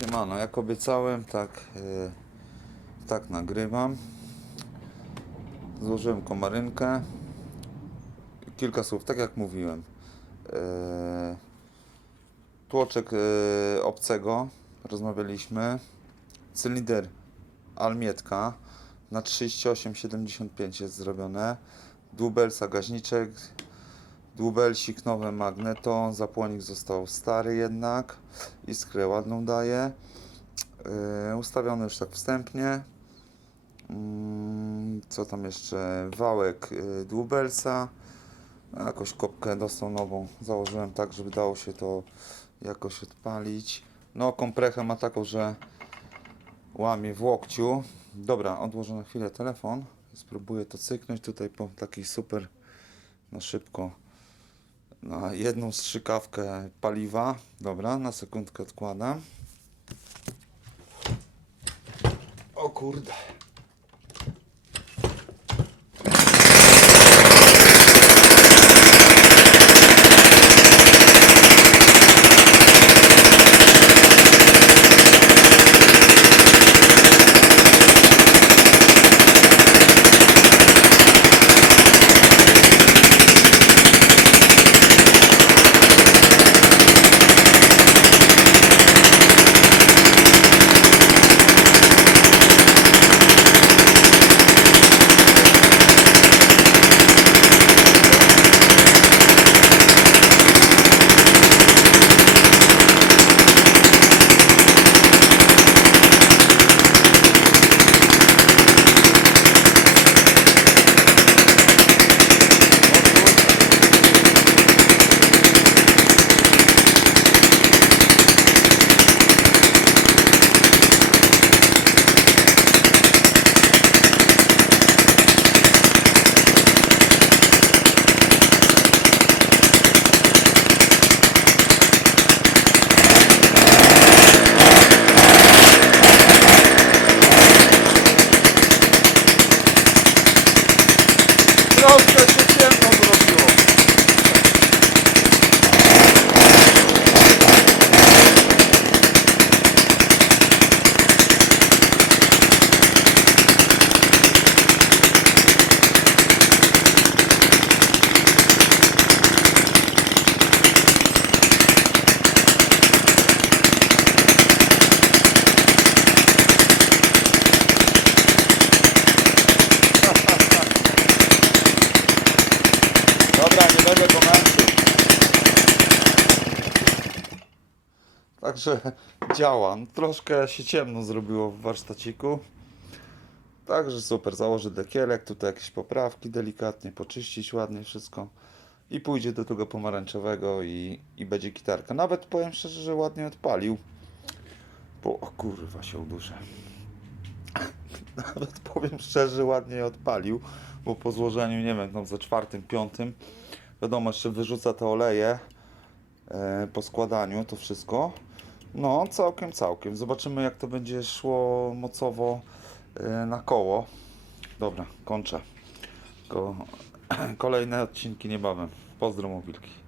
Siemano, jak obiecałem, tak, e, tak nagrywam. Złożyłem komarynkę. Kilka słów, tak jak mówiłem. E, tłoczek e, obcego, rozmawialiśmy. Cylinder Almietka na 38,75 jest zrobione. Dubelsa gaźniczek, dubelsik nowe magneto, zapłonik został stary jednak, iskrę ładną daje. Yy, ustawiony już tak wstępnie. Mm, co tam jeszcze? Wałek yy, dubelsa. Jakoś kopkę dostał nową. Założyłem tak, żeby dało się to jakoś odpalić. No, komprechę ma taką, że łamie w łokciu. Dobra, odłożę na chwilę telefon. Spróbuję to cyknąć tutaj po takiej super na szybko na jedną strzykawkę paliwa. Dobra, na sekundkę odkładam. O kurde. Troszkę się ciemno zrobiło. Dobra, nie będę go męczył. Także działa. No, Troszkę się ciemno zrobiło w warsztaciku. Także super, założę dekielek, tutaj jakieś poprawki delikatnie, poczyścić ładnie wszystko i pójdzie do tego pomarańczowego i, i będzie gitarka. Nawet powiem szczerze, że ładnie odpalił. Bo, o kurwa się uduszę. Nawet powiem szczerze, ładnie odpalił, bo po złożeniu, nie wiem, tam za czwartym, piątym, wiadomo, jeszcze wyrzuca te oleje e, po składaniu, to wszystko. No, całkiem, całkiem. Zobaczymy, jak to będzie szło mocowo e, na koło. Dobra, kończę. Ko kolejne odcinki niebawem. Pozdro, mobilki.